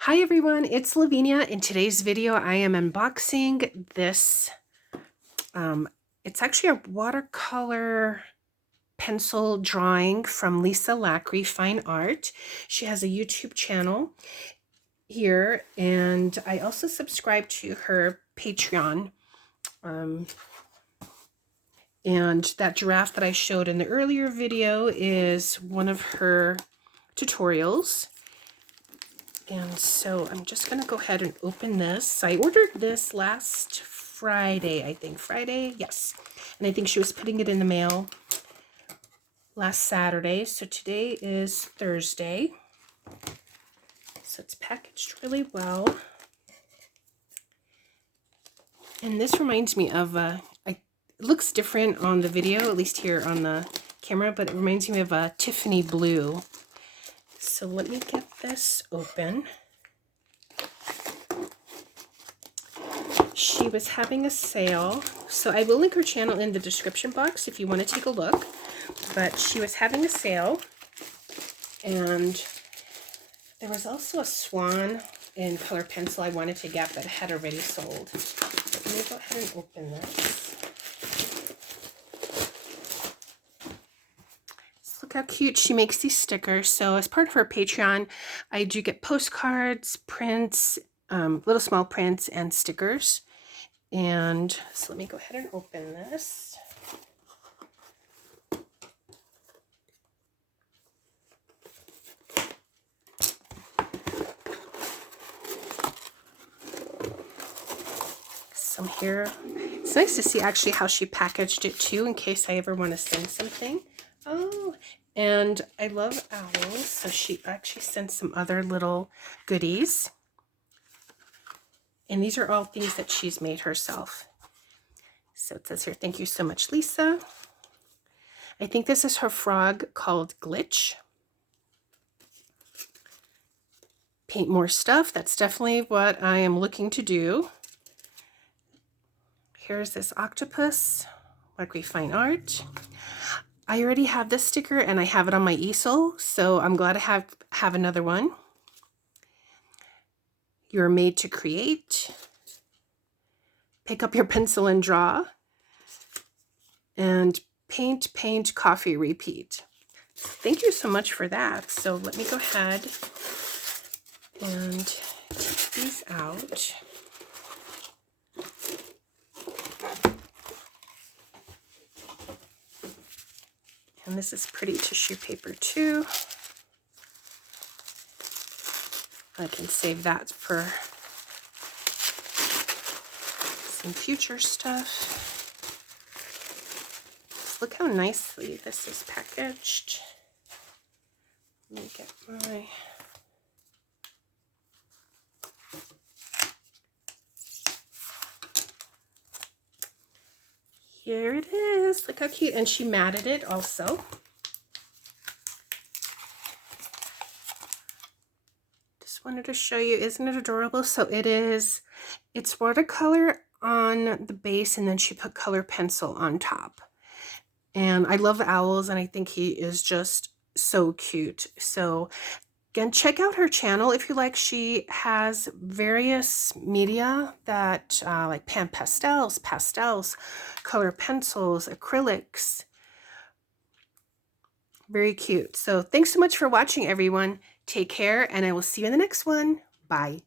Hi everyone, it's Lavinia. In today's video, I am unboxing this. It's actually a watercolor pencil drawing from Lisa Lachri Fine Art. She has a YouTube channel here, and I also subscribe to her Patreon. And that giraffe that I showed in the earlier video is one of her tutorials. And so I'm just going to go ahead and open this. I ordered this last Friday, I think. Friday? Yes. And I think she was putting it in the mail last Saturday. So today is Thursday. So it's packaged really well. And this reminds me of, it looks different on the video, at least here on the camera, but it reminds me of a Tiffany blue. So let me get this open. She was having a sale, so I will link her channel in the description box if you want to take a look. But she was having a sale, and there was also a swan in color pencil I wanted to get that had already sold. Let me go ahead and open this. Look how cute she makes these stickers. So as part of her Patreon, I do get postcards, prints, little small prints, and stickers. And so let me go ahead and open this. Some here. It's nice to see actually how she packaged it too, in case I ever want to send something. Oh, and I love owls, so she actually sent some other little goodies. And these are all things that she's made herself. So it says here, thank you so much, Lisa. I think this is her frog called Glitch. Paint more stuff. That's definitely what I am looking to do. Here's this octopus, Lacrhri Fine Art. I already have this sticker and I have it on my easel, so I'm glad to have another one. You're made to create. Pick up your pencil and draw. And paint, paint, coffee, repeat. Thank you so much for that. So let me go ahead and take these out. And this is pretty tissue paper too. I can save that for some future stuff. Just look how nicely this is packaged. Let me get my... Here it is. Look how cute. And she matted it also. Wanted to show you, isn't it adorable? So it's watercolor on the base, and then she put color pencil on top. And I love owls, and I think he is just so cute. So again, check out her channel if you like. She has various media that like pan pastels, color pencils, acrylics. Very cute. So thanks so much for watching, everyone. Take care, and I will see you in the next one. Bye.